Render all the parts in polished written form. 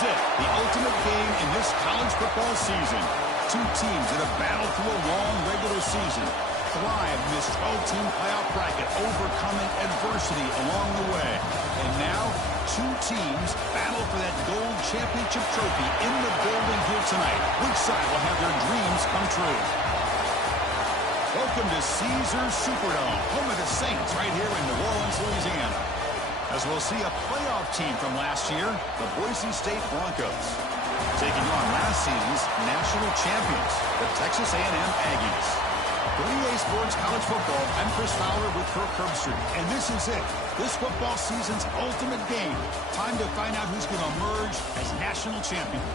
is it, the ultimate game in this college football season. Two teams that have battled through a long regular season, thrived in this 12-team playoff bracket, overcoming adversity along the way. And now, two teams battle for that gold championship trophy in the building here tonight. Which side will have their dreams come true? Welcome to Caesars Superdome, home of the Saints, right here in New Orleans, Louisiana. As we'll see a playoff team from last year, the Boise State Broncos, taking on last season's national champions, the Texas A&M Aggies. 3A Sports College Football, I'm Chris Fowler with Kirk Herbstreit, and this is it. This football season's ultimate game. Time to find out who's going to emerge as national champion.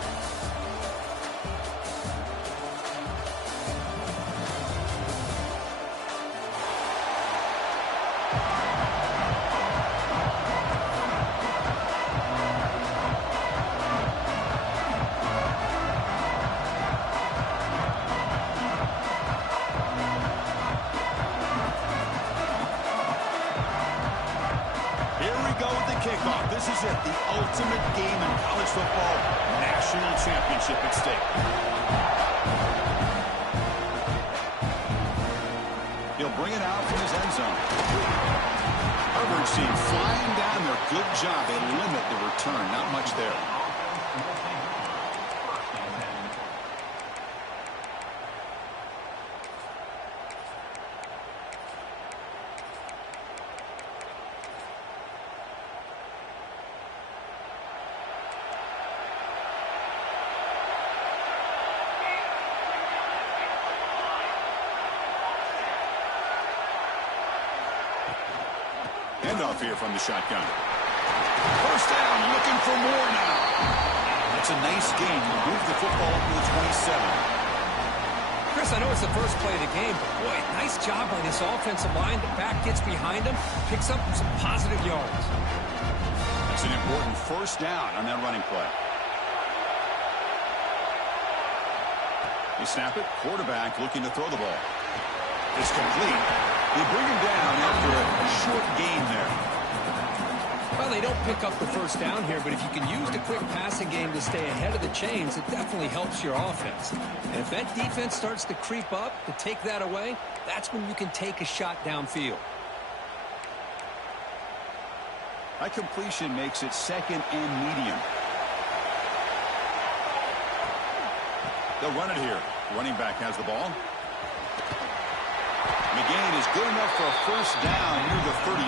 Kickoff. This is it, the ultimate game in college football, national championship at stake. He'll bring it out from his end zone. Harvard team flying down there. Good job. They limit the return. Not much there. Handoff here from the shotgun. First down, looking for more now. That's a nice gain. Move the football up to the 27. Chris, I know it's the first play of the game, but boy, nice job by this offensive line. The back gets behind him, picks up some positive yards. That's an important first down on that running play. They snap it. Quarterback looking to throw the ball. It's complete. They bring him down after a short gain there. Well, they don't pick up the first down here, but if you can use the quick passing game to stay ahead of the chains, it definitely helps your offense. And if that defense starts to creep up to take that away, that's when you can take a shot downfield. That completion makes it second and medium. They'll run it here. Running back has the ball. McGain is good enough for a first down near the 38.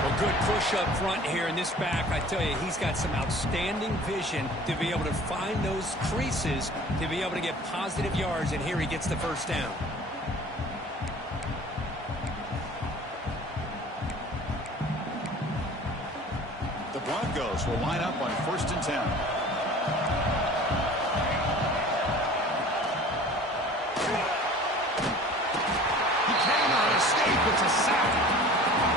Well, good push up front here in this back. I tell you, he's got some outstanding vision to be able to find those creases, to be able to get positive yards, and here he gets the first down. The Broncos will line up on 1st and 10. It's a sack.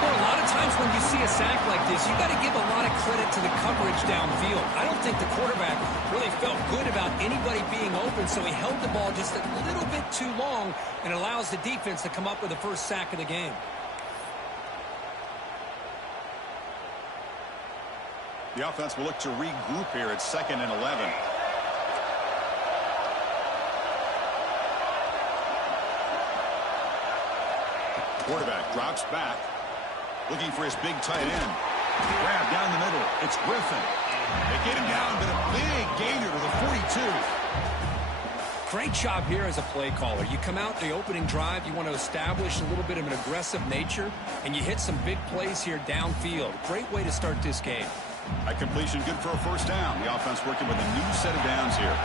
Well, a lot of times when you see a sack like this, you got to give a lot of credit to the coverage downfield. I don't think the quarterback really felt good about anybody being open, so he held the ball just a little bit too long and allows the defense to come up with the first sack of the game. The offense will look to regroup here at 2nd and 11. Quarterback drops back, looking for his big tight end. Grab down the middle. It's Griffin. They get him down, but a big gainer to the 42. Great job here as a play caller. You come out the opening drive, you want to establish a little bit of an aggressive nature, and you hit some big plays here downfield. Great way to start this game. A completion good for a first down. The offense working with a new set of downs here.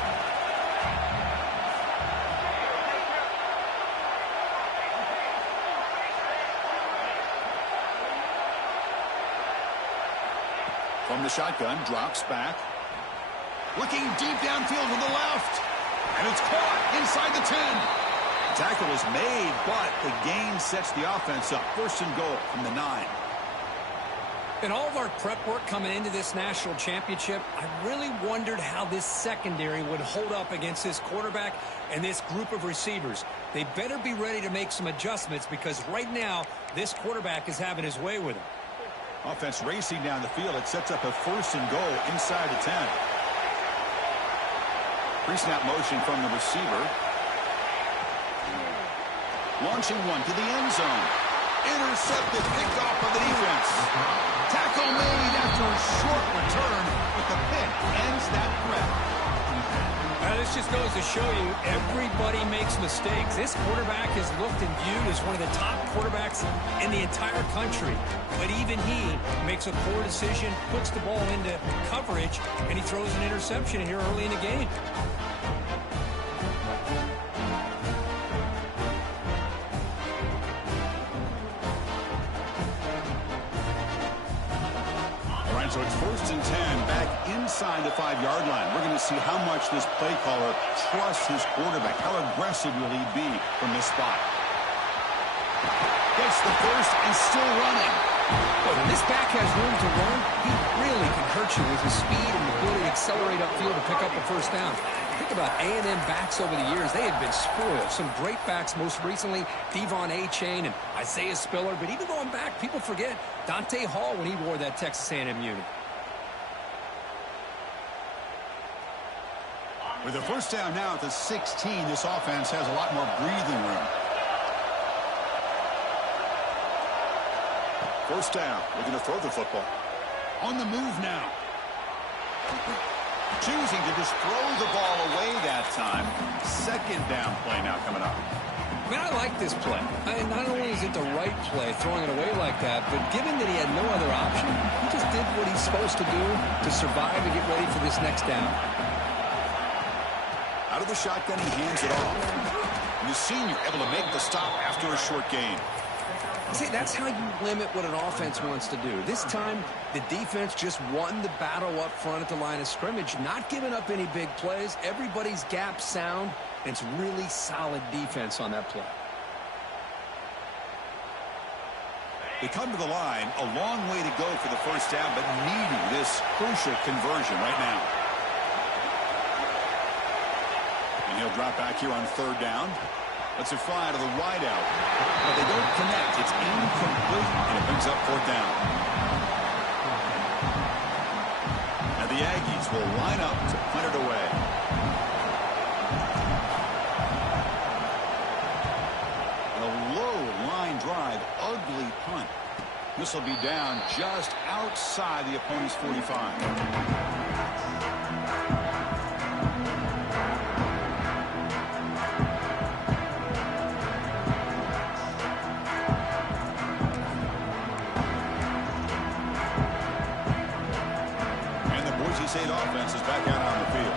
From the shotgun, drops back. Looking deep downfield to the left. And it's caught inside the 10. Tackle is made, but the gain sets the offense up. 1st and goal from the 9. In all of our prep work coming into this national championship, I really wondered how this secondary would hold up against this quarterback and this group of receivers. They better be ready to make some adjustments because right now, this quarterback is having his way with him. Offense racing down the field. It sets up a 1st and goal inside the 10. Pre-snap motion from the receiver. Launching one to the end zone. Intercepted, picked off by the defense. Tackle made after a short return, but the pick ends that threat. This just goes to show you everybody makes mistakes. This quarterback is looked and viewed as one of the top quarterbacks in the entire country. But even he makes a poor decision, puts the ball into coverage, and he throws an interception here early in the game. So it's 1st and 10 back inside the 5-yard line. We're going to see how much this play caller trusts his quarterback. How aggressive will he be from this spot? Gets the first and still running. But when this back has room to run, he really can hurt you with his speed and the ability to accelerate upfield to pick up a 1st down. Think about A&M backs over the years. They have been spoiled. Some great backs, most recently Devon A-Chain and Isaiah Spiller. But even going back, people forget Dante Hall when he wore that Texas A&M unit. With a 1st down now at the 16, this offense has a lot more breathing room. 1st down, looking to throw the football. On the move now. Choosing to just throw the ball away that time. 2nd down play now coming up. I mean, I like this play. Not only is it the right play, throwing it away like that, but given that he had no other option, he just did what he's supposed to do to survive and get ready for this next down. Out of the shotgun, he hands it off. And the senior able to make the stop after a short gain. See, that's how you limit what an offense wants to do. This time, the defense just won the battle up front at the line of scrimmage, not giving up any big plays. Everybody's gap sound, and it's really solid defense on that play. They come to the line, a long way to go for the 1st down, but needing this crucial conversion right now. And he'll drop back here on 3rd down. Let's it fly to the wide out. But they don't connect. It's incomplete, and it brings up 4th down. And the Aggies will line up to punt it away. A low line drive, ugly punt. This will be down just outside the opponent's 45. State offense is back out on the field.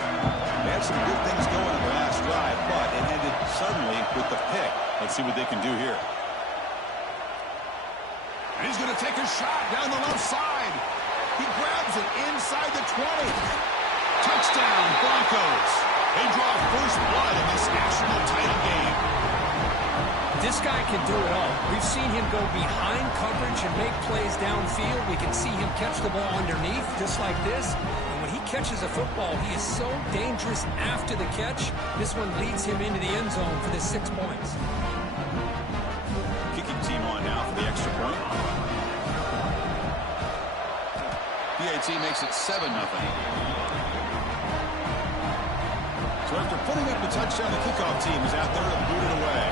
They had some good things going in the last drive, but it ended suddenly with the pick. Let's see what they can do here. And he's going to take a shot down the left side. He grabs it inside the 20. Touchdown, Broncos. They draw 1st blood in this national title game. This guy can do it all. We've seen him go behind coverage and make plays downfield. We can see him catch the ball underneath, just like this. And when he catches a football, he is so dangerous after the catch. This one leads him into the end zone for the 6 points. Kicking team on now for the extra point. PAT makes it 7-0. So after putting up the touchdown, the kickoff team is out there to boot it away.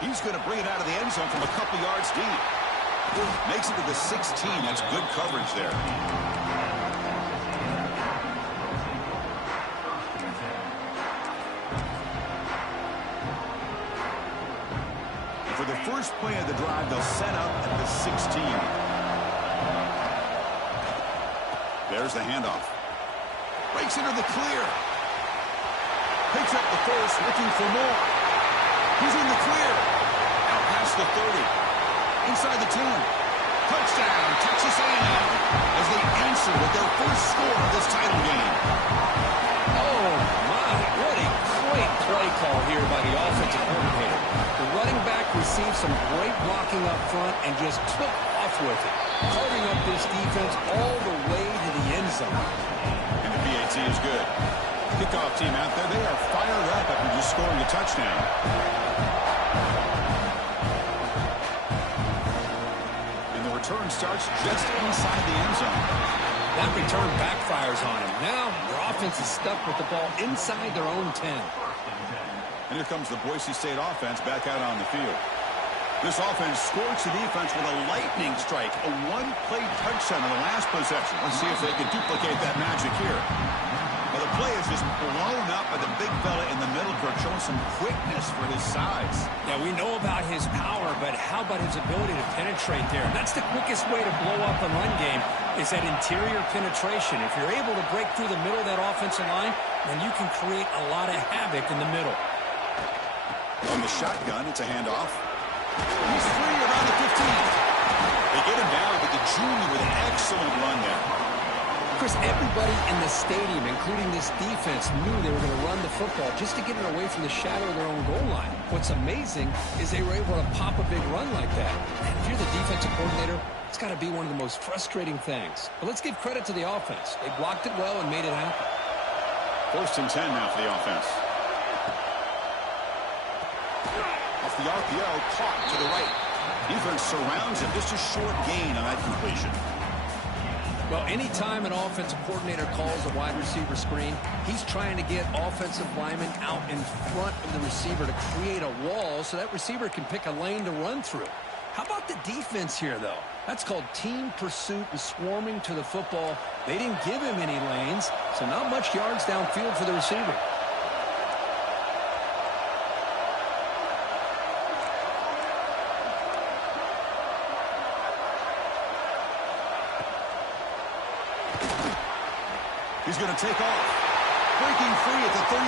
He's going to bring it out of the end zone from a couple yards deep. Makes it to the 16. That's good coverage there. And for the first play of the drive, they'll set up at the 16. There's the handoff. Breaks into the clear. Picks up the first, looking for more. He's in the clear. Out past the 30. Inside the 10. Touchdown, Texas A&M, as they answer with their first score of this title game. Oh, my. What a great play call here by the offensive coordinator. The running back received some great blocking up front and just took off with it, carving up this defense all the way to the end zone. And the PAT is good. Kickoff team out there, they are fired up after just scoring a touchdown. And the return starts just inside the end zone. That return backfires on him. Now their offense is stuck with the ball inside their own 10. And here comes the Boise State offense back out on the field. This offense scorched the defense with a lightning strike, a one-play touchdown in the last possession. Let's see if they can duplicate that magic here. Well, the play is just blown up by the big fella in the middle, Kirk, showing some quickness for his size. Yeah, we know about his power, but how about his ability to penetrate there? That's the quickest way to blow up a run game, is that interior penetration. If you're able to break through the middle of that offensive line, then you can create a lot of havoc in the middle. On the shotgun, it's a handoff. He's free around the 15. They get him down, but the junior with an excellent run there. Chris, everybody in the stadium, including this defense, knew they were going to run the football just to get it away from the shadow of their own goal line. What's amazing is they were able to pop a big run like that. And if you're the defensive coordinator, it's got to be one of the most frustrating things. But let's give credit to the offense. They blocked it well and made it happen. 1st and 10 now for the offense. Off the RPO, caught to the right. Defense surrounds him. Just a short gain on that completion. Well, anytime an offensive coordinator calls a wide receiver screen, he's trying to get offensive linemen out in front of the receiver to create a wall so that receiver can pick a lane to run through. How about the defense here, though? That's called team pursuit and swarming to the football. They didn't give him any lanes, so not much yards downfield for the receiver. He's going to take off. Breaking free at the 35.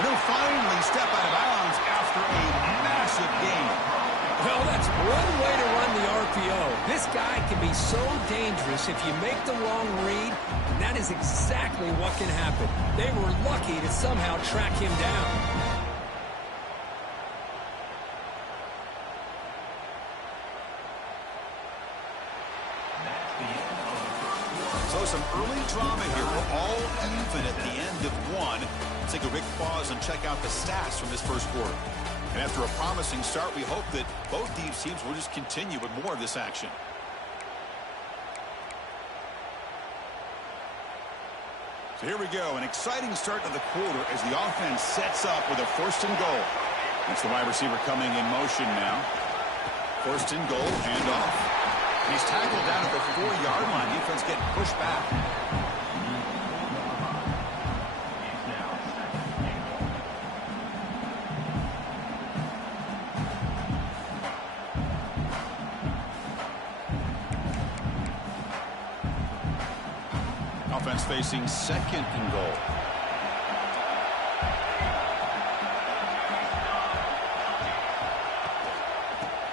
And he'll finally step out of bounds after a massive gain. Well, that's one way to run the RPO. This guy can be so dangerous if you make the wrong read, and that is exactly what can happen. They were lucky to somehow track him down. So some early drama here. We're all even at the end of one. Let's take a quick pause and check out the stats from this first quarter. And after a promising start, we hope that both these teams will just continue with more of this action. So here we go. An exciting start to the quarter as the offense sets up with a 1st and goal. That's the wide receiver coming in motion now. 1st and goal, handoff. He's tackled down at the 4-yard line. Defense getting pushed back. Offense facing 2nd and goal.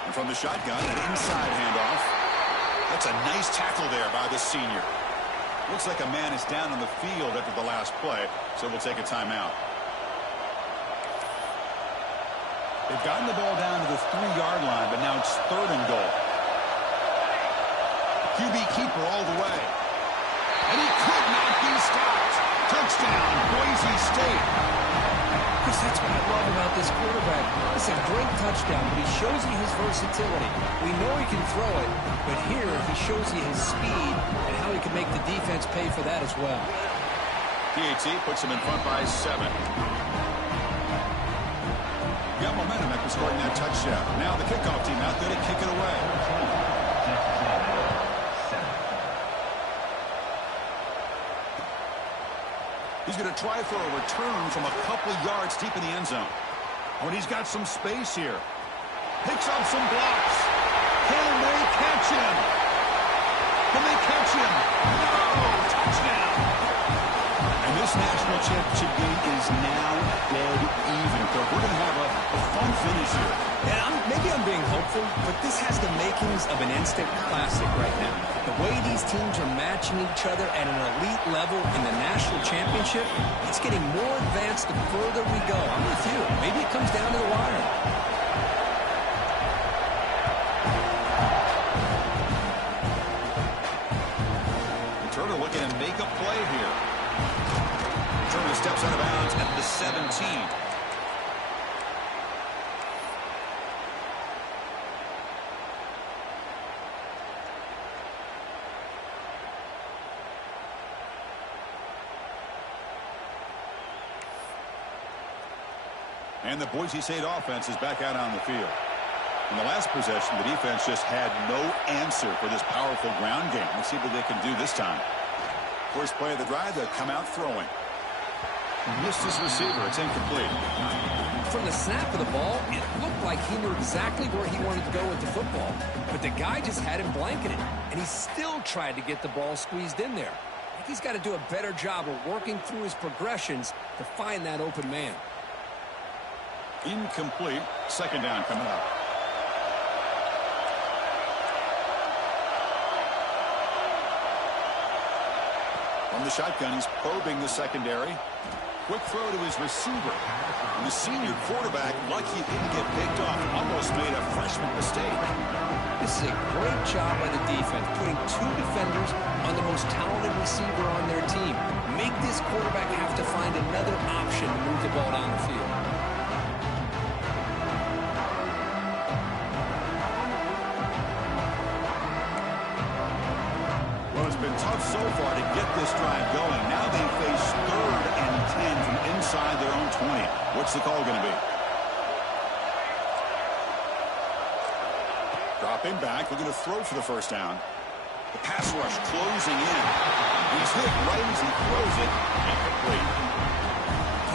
And from the shotgun, an inside handoff. That's a nice tackle there by the senior. Looks like a man is down on the field after the last play, so we'll take a timeout. They've gotten the ball down to the 3-yard line, but now it's 3rd and goal. QB keeper all the way. And he could not be stopped. Touchdown, Boise State. Chris, that's what I love about this quarterback. It's a great touchdown, but he shows you his versatility. We know he can throw it, but here he shows you his speed and how he can make the defense pay for that as well. PAT puts him in front by 7. Got momentum after scoring that touchdown. Now the kickoff team out there to kick it away. He's going to try for a return from a couple yards deep in the end zone. Oh, and he's got some space here. Picks up some blocks. Can they catch him? Can they catch him? No! Touchdown! And this national championship game is now dead even. We're going to have a fun finish here. Yeah, maybe I'm being hopeful, but this has the makings of an instant classic right now. The way these teams are matching each other at an elite level in the national championship, it's getting more advanced the further we go. I'm with you. Maybe it comes down to the wire. steps out of bounds at the 17. And the Boise State offense is back out on the field. In the last possession, the defense just had no answer for this powerful ground game. Let's see what they can do this time. First play of the drive, they'll come out throwing. Missed his receiver. It's incomplete. From the snap of the ball, it looked like he knew exactly where he wanted to go with the football. But the guy just had him blanketed, and he still tried to get the ball squeezed in there. I think he's got to do a better job of working through his progressions to find that open man. Incomplete. Second down coming up. From the shotgun, he's probing the secondary. Quick throw to his receiver. And the senior quarterback, lucky he didn't get picked off, almost made a freshman mistake. This is a great job by the defense, putting two defenders on the most talented receiver on their team. Make this quarterback have to find another option to move the ball down the field. It's been tough so far to get this drive going. Now they face 3rd and 10 from inside their own 20. What's the call going to be? Dropping back, looking to throw for the first down. The pass rush closing in. He's hit right as he throws it. Incomplete.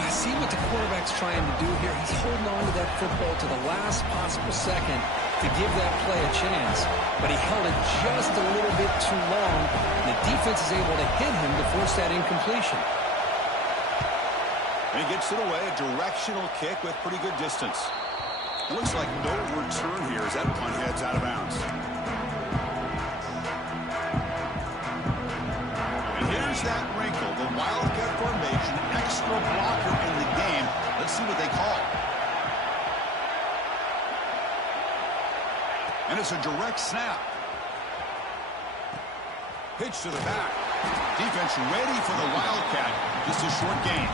I see what the quarterback's trying to do here. He's holding on to that football to the last possible second to give that play a chance, but he held it just a little bit too long, and the defense is able to hit him to force that incompletion. And he gets it away, a directional kick with pretty good distance. It looks like no return here as that punt heads out of bounds. And here's that wrinkle, the Wildcat formation, extra blocker in the game. Let's see what they call. And it's a direct snap. Pitch to the back. Defense ready for the Wildcat. Just a short gain.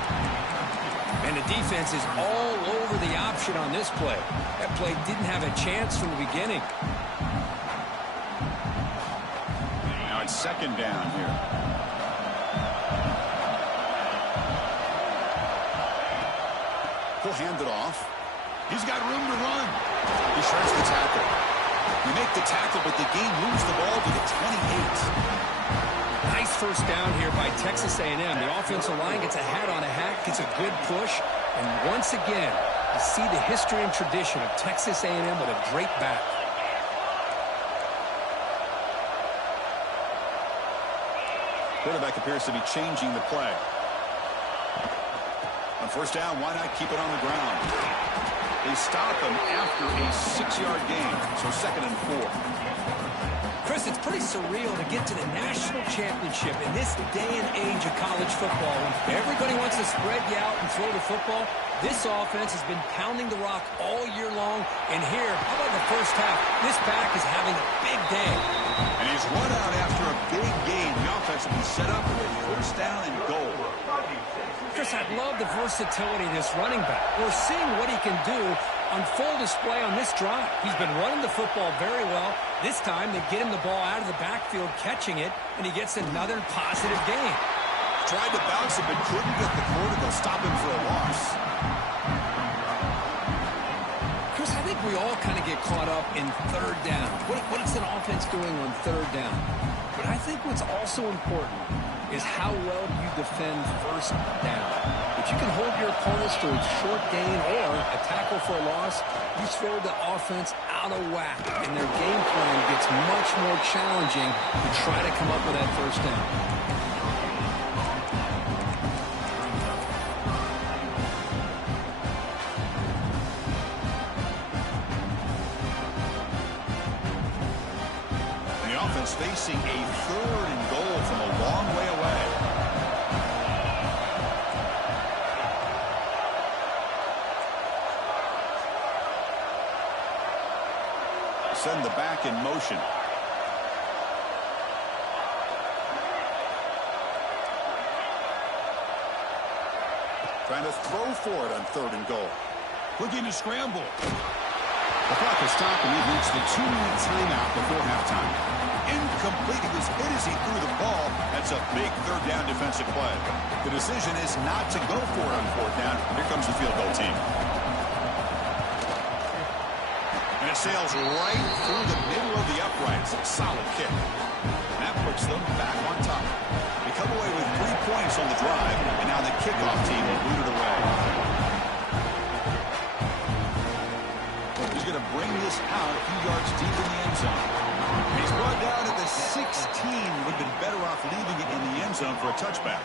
And the defense is all over the option on this play. That play didn't have a chance from the beginning. Now it's second down here. He'll hand it off. He's got room to run. He shreds the tackle. You make the tackle, but the game moves the ball to the 28. Nice first down here by Texas A&M. The offensive line gets a hat on a hat, gets a good push, and once again, you see the history and tradition of Texas A&M with a great back. Quarterback appears to be changing the play. On first down, why not keep it on the ground? They stop him after a 6-yard gain, so 2nd and 4. Chris, it's pretty surreal to get to the national championship in this day and age of college football. When everybody wants to spread you out and throw the football, this offense has been pounding the rock all year long. And here, how about the first half? This back is having a big day. And he's run out after a big gain. The offense will be set up with a first down and goal. Chris, I love the versatility of this running back. We're seeing what he can do on full display on this drive. He's been running the football very well. This time, they get him the ball out of the backfield, catching it, and he gets another positive gain. Tried to bounce it, but couldn't get the quarter to stop him for a loss. Chris, I think we all kind of get caught up in third down. What is an offense doing on third down? But I think what's also important is how well you defend first down. If you can hold your opponents to a short gain or a tackle for a loss, you throw the offense out of whack, and their game plan gets much more challenging to try to come up with that first down. Facing a 3rd and goal from a long way away. Send the back in motion. Trying to throw for it on 3rd and goal. Looking to scramble. The clock is stopped, and we've reached the 2-minute timeout before halftime. Incomplete. He was hit as he threw the ball. That's a big 3rd down defensive play. The decision is not to go for it on 4th down. Here comes the field goal team. And it sails right through the middle of the uprights. Solid kick. And that puts them back on top. They come away with 3 points on the drive, and now the kickoff team will boot it away. He's going to bring this out a few yards deep in the end zone. And he's brought down at the 16. Would have been better off leaving it in the end zone for a touchback.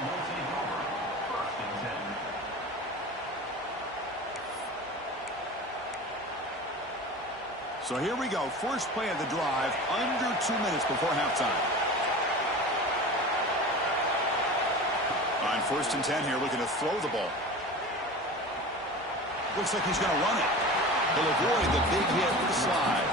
So here we go. First play of the drive, under 2 minutes before halftime. On 1st and 10 here, looking to throw the ball. Looks like he's going to run it. He'll avoid the big hit with the slide.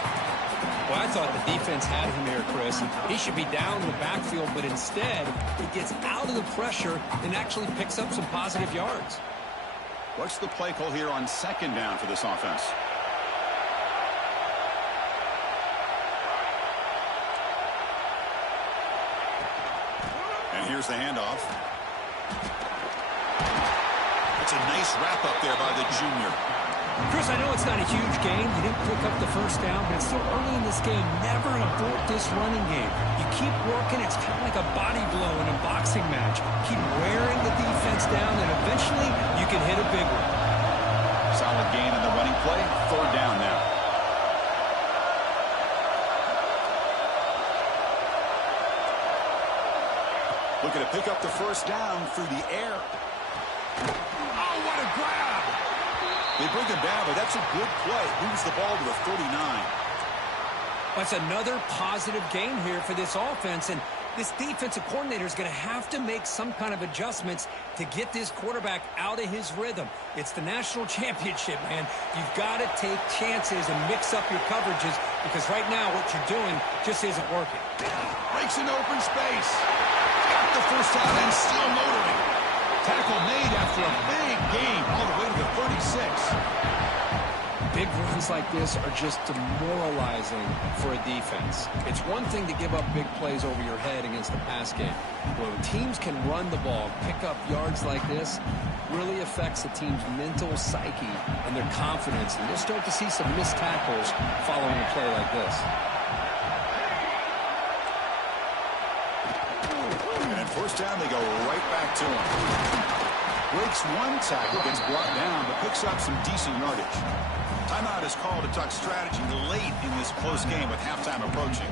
Well, I thought the defense had him here, Chris. He should be down in the backfield, but instead, he gets out of the pressure and actually picks up some positive yards. What's the play call here on 2nd down for this offense? And here's the handoff. It's a nice wrap up there by the junior. Chris, I know it's not a huge game. You didn't pick up the 1st down, but it's still early in this game. Never abort this running game. You keep working. It's kind of like a body blow in a boxing match. Keep wearing the defense down, and eventually you can hit a big one. Solid gain in the running play. 3rd down now. Looking to pick up the 1st down through the air. Oh, what a grab! They bring him down, but that's a good play. Moves the ball to the 39. That's another positive game here for this offense, and this defensive coordinator is going to have to make some kind of adjustments to get this quarterback out of his rhythm. It's the national championship, man. You've got to take chances and mix up your coverages, because right now what you're doing just isn't working. Breaks into open space. Got the 1st down and still motoring. Tackle made after a big gain all the way to the 36. Big runs like this are just demoralizing for a defense. It's one thing to give up big plays over your head against the pass game. When teams can run the ball, pick up yards like this, really affects the team's mental psyche and their confidence. And you'll start to see some missed tackles following a play like this. And 1st down, they go right back to him. Breaks 1 tackle, gets brought down, but picks up some decent yardage. Timeout is called to talk strategy late in this close game with halftime approaching.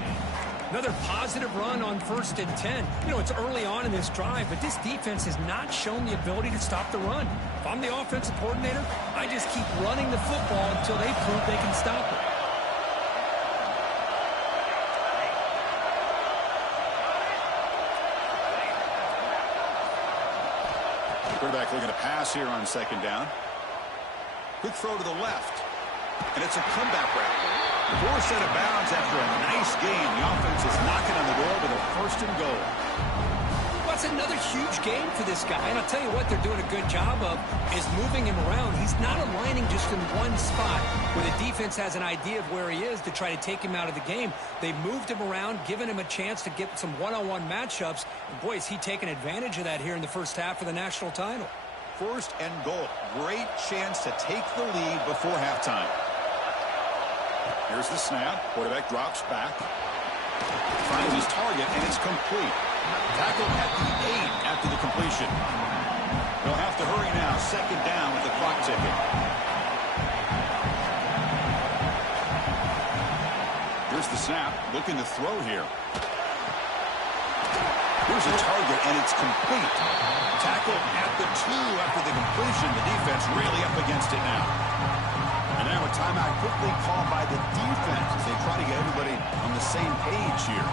Another positive run on 1st and 10. You know, it's early on in this drive, but this defense has not shown the ability to stop the run. If I'm the offensive coordinator, I just keep running the football until they prove they can stop it. Quarterback looking to pass here on 2nd down. Quick throw to the left. And it's a comeback route. Forced out of bounds after a nice game. The offense is knocking on the door with a 1st and goal. That's another huge game for this guy. And I'll tell you what they're doing a good job of is moving him around. He's not aligning just in one spot where the defense has an idea of where he is to try to take him out of the game. They moved him around, given him a chance to get some one-on-one matchups. And boy, is he taking advantage of that here in the 1st half of the national title. 1st and goal. Great chance to take the lead before halftime. Here's the snap. Quarterback drops back. Finds his target, and it's complete. Tackle at the 8 after the completion. They'll have to hurry now. 2nd down with the clock ticking. Here's the snap. Looking to throw here. Here's a target, and it's complete. Tackle at the 2 after the completion. The defense really up against it now. And now a timeout quickly called by the defense as they try to get everybody on the same page here.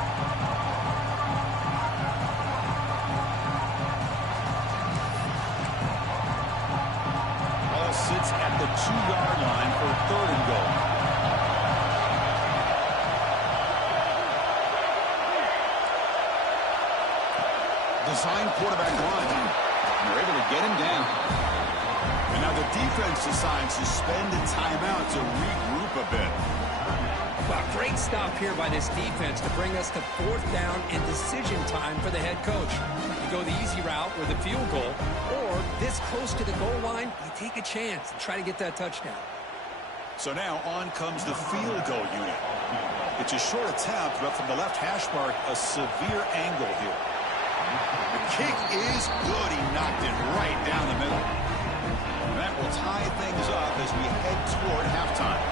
Ball sits at the 2-yard line for 3rd and goal. Design quarterback run. And they're able to get him down. And now the defense decides to spend a timeout to regroup a bit. Well, great stop here by this defense to bring us to 4th down and decision time for the head coach. You go the easy route with a field goal, or this close to the goal line, you take a chance and try to get that touchdown. So now on comes the field goal unit. It's a short attempt, but from the left hash mark, a severe angle here. The kick is good. He knocked it right down the middle. And that will tie things up as we head toward halftime.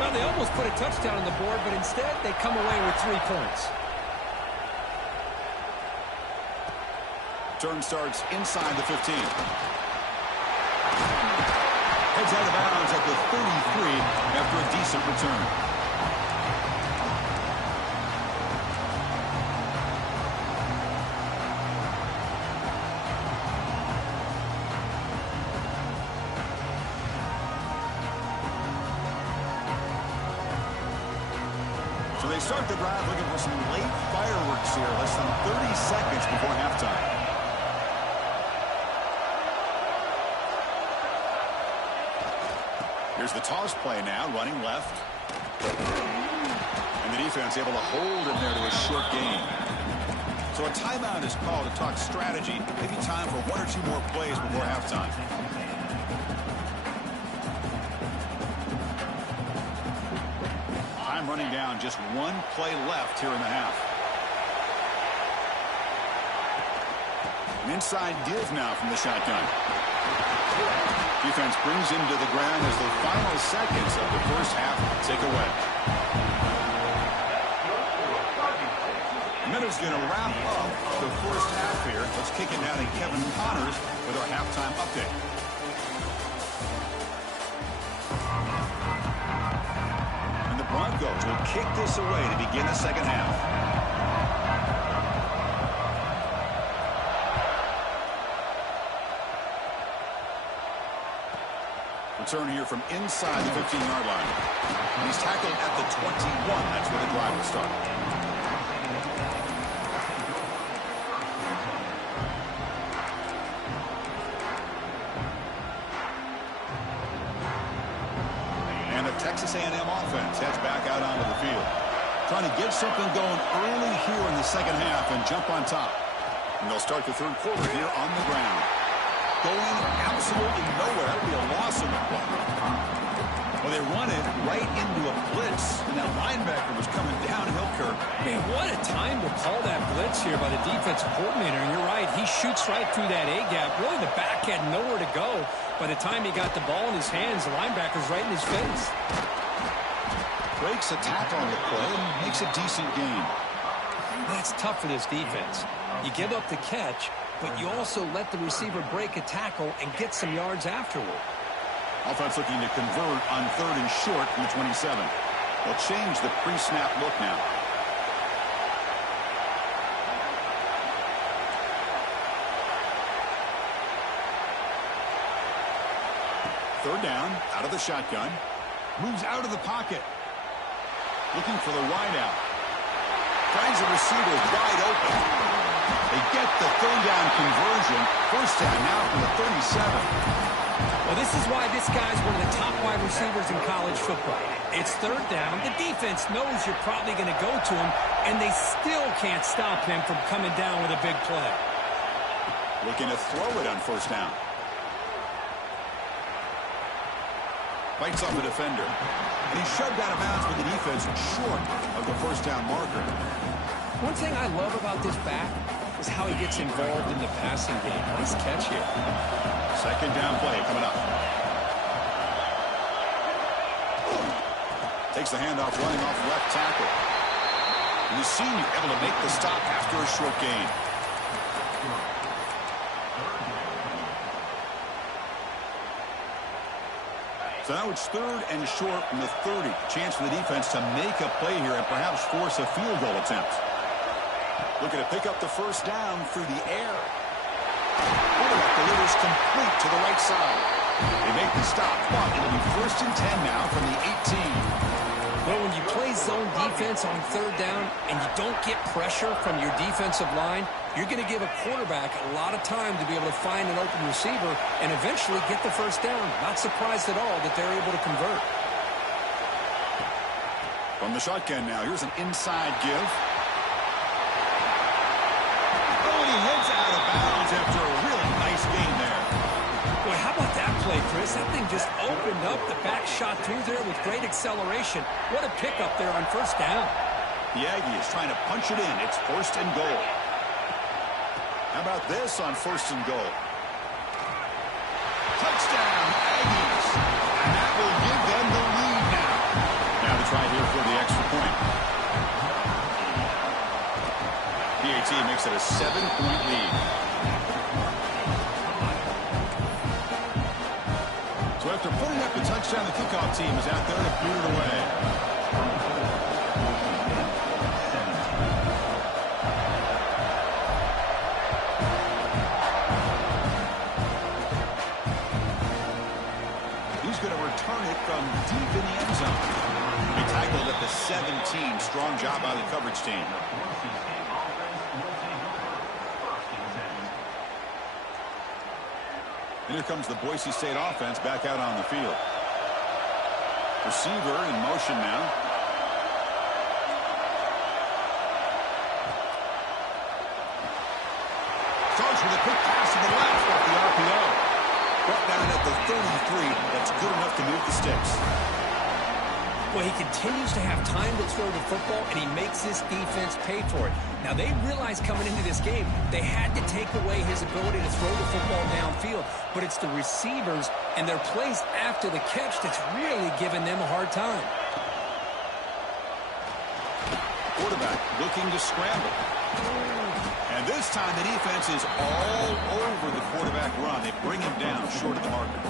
Well, they almost put a touchdown on the board, but instead they come away with 3 points. Turn starts inside the 15. Heads out of bounds at the 33 after a decent return. So they start the drive looking for some late fireworks here, less than 30 seconds before halftime. Here's the toss play now, running left. And the defense able to hold him there to a short gain. So a timeout is called to talk strategy. Maybe time for 1 or 2 more plays before halftime. Time running down, just 1 play left here in the half. An inside give now from the shotgun. Defense brings him to the ground as the final seconds of the first half tick away. Minute's going to wrap up the first half here. Let's kick it down to Kevin Connors with our halftime update. And the Broncos will kick this away to begin the second half. Return here from inside the 15-yard line. And he's tackled at the 21. That's where the drive will start. And the Texas A&M offense heads back out onto the field. Trying to get something going early here in the second half and jump on top. And they'll start the third quarter here on the ground. Going absolutely nowhere. That'll be a loss of the play. Well, they run it right into a blitz, and that linebacker was coming downhill, Kirk. Man, what a time to call that blitz here by the defensive coordinator. And you're right, he shoots right through that A-gap. Really, the back had nowhere to go. By the time he got the ball in his hands, the linebacker's right in his face. Breaks a tackle on the play and makes a decent gain. That's tough for this defense. You give up the catch, but you also let the receiver break a tackle and get some yards afterward. Offense looking to convert on 3rd and short from the 27. They'll change the pre-snap look now. Third down, out of the shotgun. Moves out of the pocket. Looking for the wideout. Finds the receiver wide open. They get the 3rd down conversion. First down now from the 37. Well, this is why this guy's one of the top wide receivers in college football. It's 3rd down. The defense knows you're probably going to go to him, and they still can't stop him from coming down with a big play. Looking to throw it on 1st down. Fights off the defender. And he's shoved out of bounds with the defense short of the 1st down marker. One thing I love about this back is how he gets involved in the passing game. Nice catch here. 2nd down play coming up. Takes the handoff, running off left tackle. And the senior able to make the stop after a short gain. So now it's 3rd and short from the 30. Chance for the defense to make a play here and perhaps force a field goal attempt. Looking to pick up the 1st down through the air. Quarterback delivers complete to the right side. They make the stop, but it'll be 1st and 10 now from the 18. Well, when you play zone defense on third down and you don't get pressure from your defensive line, you're going to give a quarterback a lot of time to be able to find an open receiver and eventually get the first down. Not surprised at all that they're able to convert. From the shotgun now, here's an inside give. Oh, he heads out of bounds after a really nice gain there. Boy, how about that play, Chris? That thing just opened up. The back shot through there with great acceleration. What a pickup there on first down. The Aggie is trying to punch it in. It's first and goal. How about this on first and goal? Touchdown, Aggies. And that will give them the lead now. Now to try here for the extra point. PAT makes it a 7-point lead. So after putting up the touchdown, the kickoff team is out there to boot it away. He's going to return it from deep in the end zone. He tackled at the 17. Strong job by the coverage team. And here comes the Boise State offense back out on the field. Receiver in motion now. Starts with a quick pass to the left off the RPO. Brought down at the 33. That's good enough to move the sticks. Well, he continues to have time to throw the football, and he makes this defense pay for it. Now, they realized coming into this game they had to take away his ability to throw the football downfield, but it's the receivers and their plays after the catch that's really giving them a hard time. Quarterback looking to scramble. And this time the defense is all over the quarterback run. They bring him down short of the marker.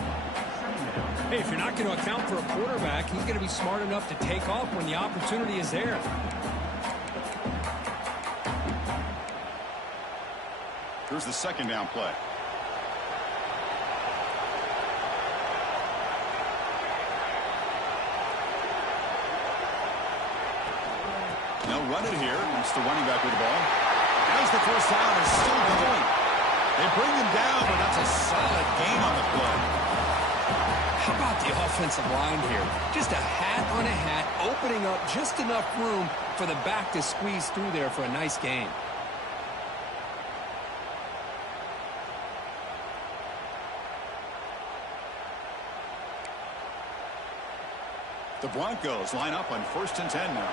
Hey, if you're not going to account for a quarterback, he's going to be smart enough to take off when the opportunity is there. Here's the second down play. They'll run it here. It's the running back with the ball. As the first down is still going. They bring him down, but that's a solid gain on the play. How about the offensive line here? Just a hat on a hat, opening up just enough room for the back to squeeze through there for a nice gain. The Broncos line up on 1st and 10 now.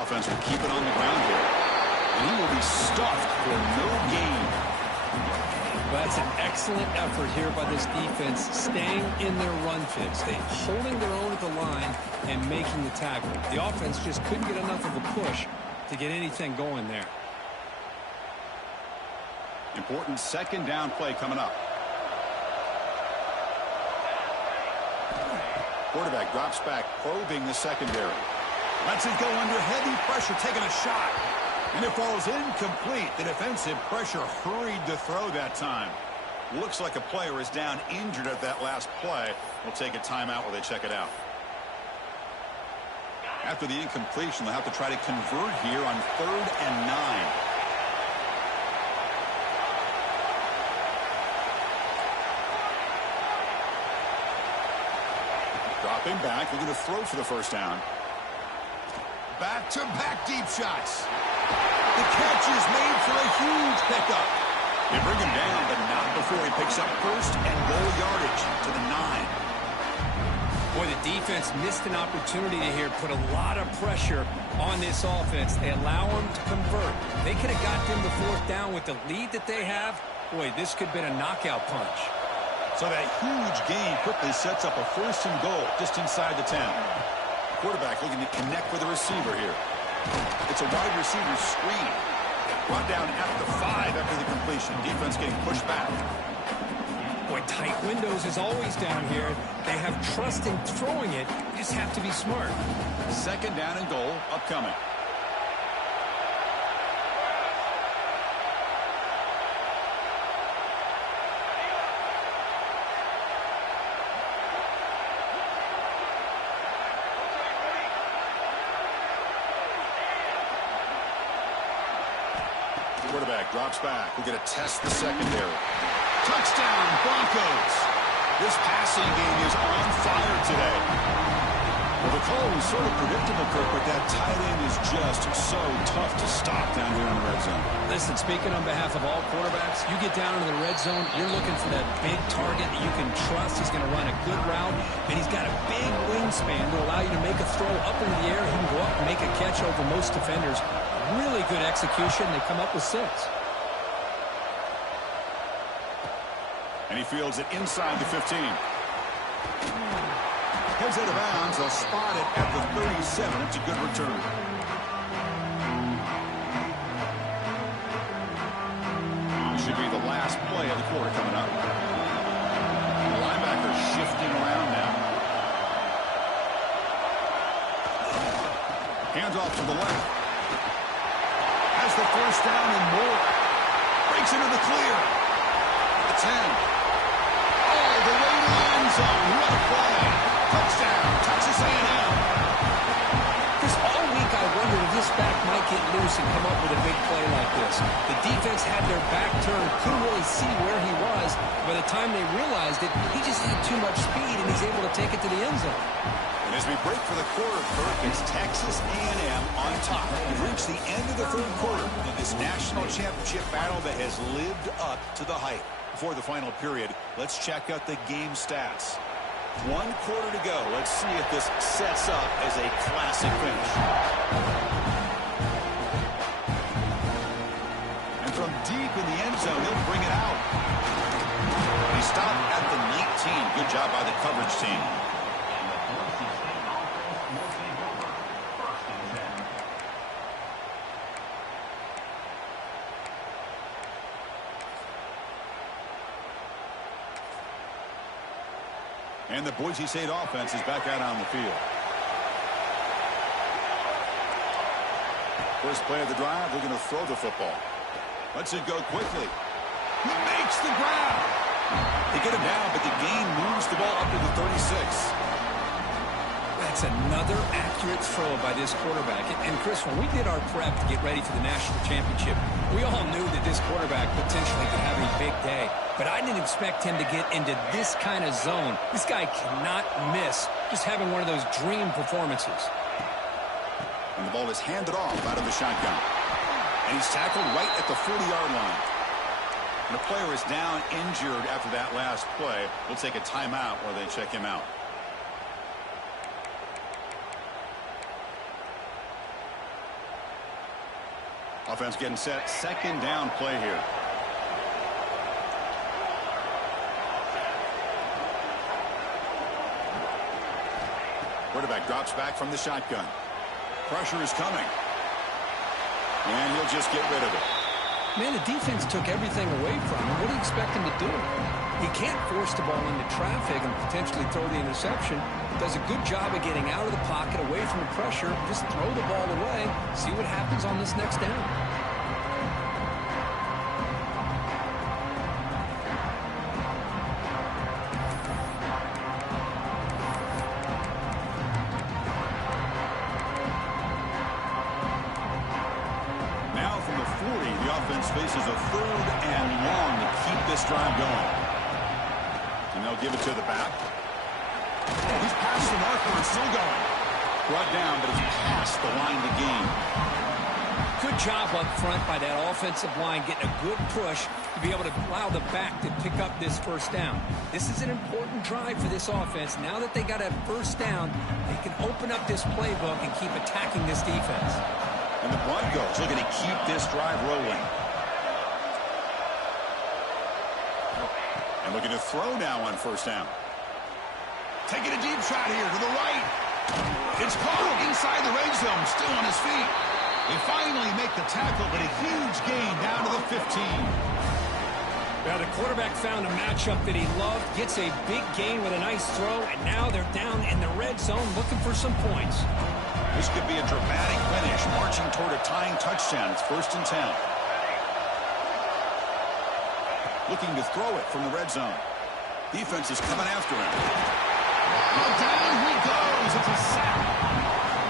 Offense will keep it on the ground here. And he will be stuffed for no gain. Well, that's an excellent effort here by this defense, staying in their run fits. They're holding their own at the line and making the tackle. The offense just couldn't get enough of a push to get anything going there. Important second down play coming up. Quarterback drops back, probing the secondary. Lets it go under heavy pressure, taking a shot. And it falls incomplete. The defensive pressure hurried to throw that time. Looks like a player is down injured at that last play. We'll take a timeout while they check it out. After the incompletion, they'll have to try to convert here on 3rd and 9. Dropping back, looking to throw for the first down. Back-to-back deep shots. The catch is made for a huge pickup. They bring him down, but not before he picks up 1st and goal yardage to the 9. Boy, the defense missed an opportunity to here put a lot of pressure on this offense. They allow them to convert. They could have got them the 4th down with the lead that they have. Boy, this could have been a knockout punch. So that huge gain quickly sets up a 1st and goal just inside the 10. Quarterback looking to connect with the receiver here. It's a wide receiver screen. Brought down at the 5 after the completion. Defense getting pushed back. Boy, tight windows is always down here. They have trust in throwing it. You just have to be smart. Second down and goal upcoming. Quarterback drops back. We're going to test the secondary. Touchdown, Broncos. This passing game is on fire today. Well, the call was sort of predictable, Kirk, but that tight end is just so tough to stop down here in the red zone. Listen, speaking on behalf of all quarterbacks, you get down into the red zone, you're looking for that big target that you can trust. He's going to run a good route, and he's got a big wingspan to allow you to make a throw up into the air. He can go up and make a catch over most defenders. Really good execution. They come up with 6. And he fields it inside the 15. Heads out of bounds. They'll spot it at the 37. It's a good return. This should be the last play of the quarter coming up. The linebacker shifting around now. Hands off to the left. Has the first down and more. Breaks into the clear. The 10. All the way to the end zone. What a play. Touchdown, Texas A&M. This all week I wondered if this back might get loose and come up with a big play like this. The defense had their back turned, couldn't really see where he was. By the time they realized it, he just had too much speed, and he's able to take it to the end zone. And as we break for the quarter, Kirk, it's Texas A&M on top. We've reached the end of the third quarter in this national championship battle that has lived up to the hype. Before the final period, let's check out the game stats. 1 quarter to go. Let's see if this sets up as a classic finish. And from deep in the end zone, he'll bring it out. He stopped at the 19. Good job by the coverage team. And the Boise State offense is back out on the field. First play of the drive, they're going to throw the football. Lets it go quickly. He makes the grab. They get him down, but the gain moves the ball up to the 36. That's another accurate throw by this quarterback. And Chris, when we did our prep to get ready for the national championship, we all knew that this quarterback potentially could have a big day. But I didn't expect him to get into this kind of zone. This guy cannot miss, just having one of those dream performances. And the ball is handed off out of the shotgun. And he's tackled right at the 40-yard line. And the player is down injured after that last play. We'll take a timeout while they check him out. Offense getting set. Second down play here. Quarterback drops back from the shotgun. Pressure is coming. And he'll just get rid of it. Man, the defense took everything away from him. What do you expect him to do? He can't force the ball into traffic and potentially throw the interception. Does a good job of getting out of the pocket, away from the pressure. Just throw the ball away. See what happens on this next down. Faces a 3rd and long to keep this drive going. And they'll give it to the back. He's past the marker and still going. Brought down, but it's past the line to gain. Good job up front by that offensive line, getting a good push to be able to allow the back to pick up this first down. This is an important drive for this offense. Now that they got a first down, they can open up this playbook and keep attacking this defense. And the Broncos looking to keep this drive rolling. And looking to throw now on first down. Taking a deep shot here to the right. It's caught inside the red zone, still on his feet. They finally make the tackle, but a huge gain down to the 15. Well, the quarterback found a matchup that he loved, gets a big gain with a nice throw, and now they're down in the red zone looking for some points. This could be a dramatic finish, marching toward a tying touchdown. It's 1st and 10. Looking to throw it from the red zone. Defense is coming after him. Oh, down he goes. It's a sack.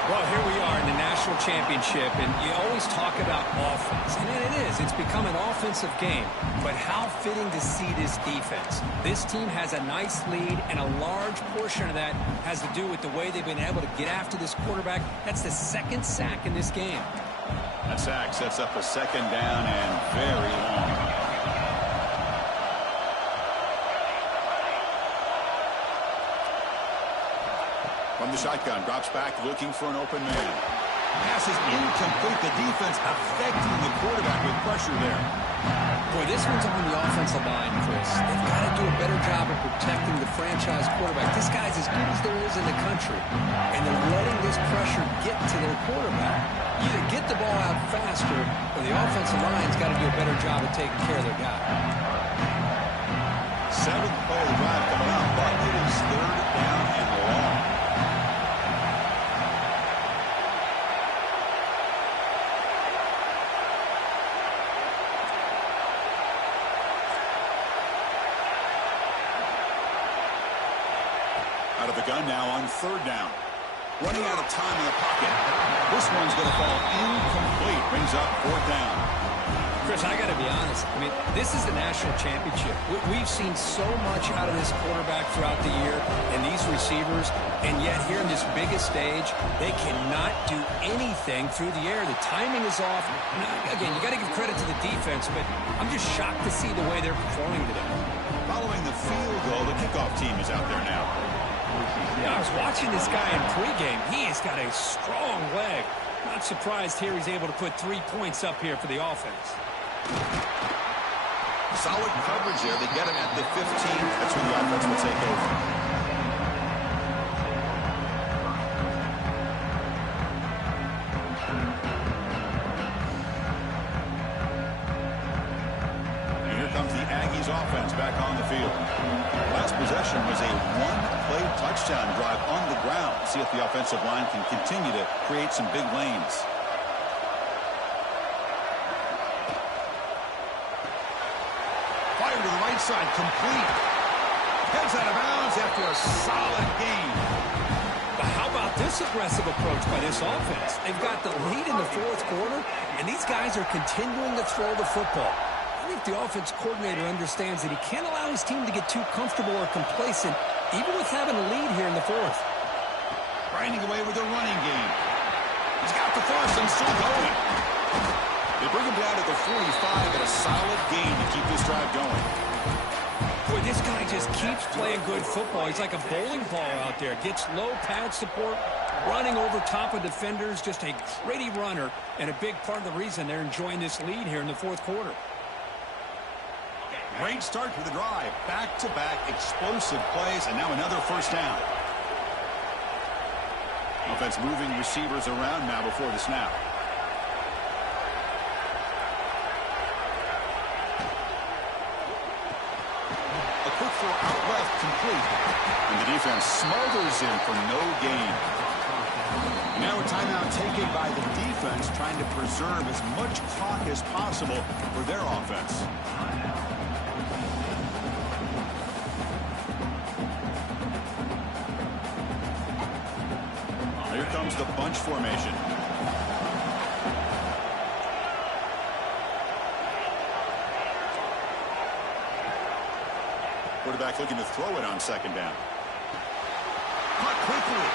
Well, here we are in the national national championship, and you always talk about offense. And it is. It's become an offensive game. But how fitting to see this defense. This team has a nice lead, and a large portion of that has to do with the way they've been able to get after this quarterback. That's the second sack in this game. That sack sets up a second down and very long. From the shotgun, drops back, looking for an open man. Pass is incomplete. The defense affecting the quarterback with pressure there. Boy, this one's on the offensive line, Chris. They've got to do a better job of protecting the franchise quarterback. This guy's as good as there is in the country, and they're letting this pressure get to their quarterback. Either get the ball out faster, or the offensive line's got to do a better job of taking care of their guy. Seventh play of the drive coming up, but it is third down and long. Out of the gun now on third down. Running out of time in the pocket. This one's going to fall incomplete. Brings up fourth down. Chris, I got to be honest. I mean, this is the national championship. We've seen so much out of this quarterback throughout the year and these receivers, and yet here in this biggest stage, they cannot do anything through the air. The timing is off. Now, again, you got to give credit to the defense, but I'm just shocked to see the way they're performing today. Following the field goal, the kickoff team is out there now. Yeah, I was watching this guy in pregame. He has got a strong leg. Not surprised here he's able to put 3 points up here for the offense. Solid coverage there. They get him at the 15. That's when the offense will take over. Offense back on the field. Last possession was a one-play touchdown drive on the ground. See if the offensive line can continue to create some big lanes. Fire to the right side, complete. Heads out of bounds after a solid gain. But how about this aggressive approach by this offense? They've got the lead in the fourth quarter, and these guys are continuing to throw the football. I think the offense coordinator understands that he can't allow his team to get too comfortable or complacent, even with having a lead here in the fourth. Grinding away with a running game. He's got the first and still going. They bring him down to the 45 at a solid gain to keep this drive going. Boy, this guy just keeps playing good football. He's like a bowling ball out there. Gets low pad support, running over top of defenders. Just a gritty runner, and a big part of the reason they're enjoying this lead here in the fourth quarter. Great start for the drive. Back-to-back explosive plays, and now another first down. Offense moving receivers around now before the snap. A quick throw out left, complete. And the defense smothers him for no gain. Now a timeout taken by the defense, trying to preserve as much clock as possible for their offense. Here comes the bunch formation. Quarterback looking to throw it on second down. Caught quickly.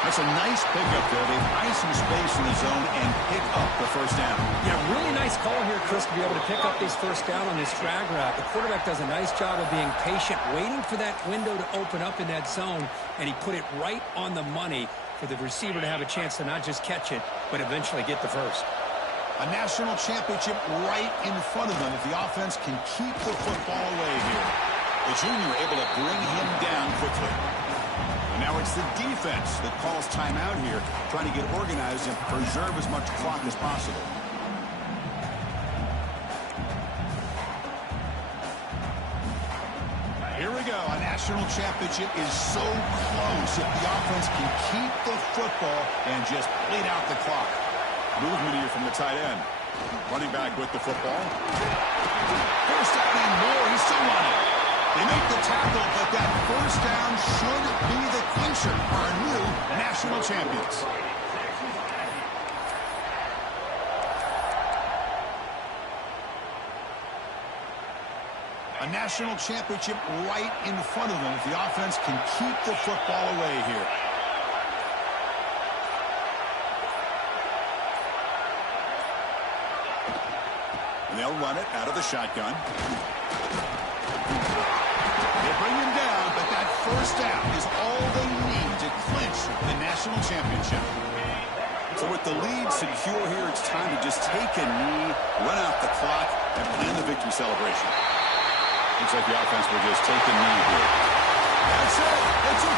That's a nice pickup there. They find some space in the zone and pick up the first down. Yeah, really nice call here, Chris, to be able to pick up this first down on this drag route. The quarterback does a nice job of being patient, waiting for that window to open up in that zone, and he put it right on the money for the receiver to have a chance to not just catch it, but eventually get the first. A national championship right in front of them if the offense can keep the football away here. The junior able to bring him down quickly. And now it's the defense that calls timeout here, trying to get organized and preserve as much clock as possible. Here we go. A national championship is so close if the offense can keep the football and just bleed out the clock. Movement here from the tight end. Running back with the football. First down and more. He's still on it. They make the tackle, but that first down should be the clincher for our new national champions. national championship right in front of them if the offense can keep the football away here. And they'll run it out of the shotgun. They bring him down, but that first down is all they need to clinch the national championship. So with the lead secure here, it's time to just take a knee, run out the clock, and plan the victory celebration. Looks like the offense will just take a knee here. That's it. It's a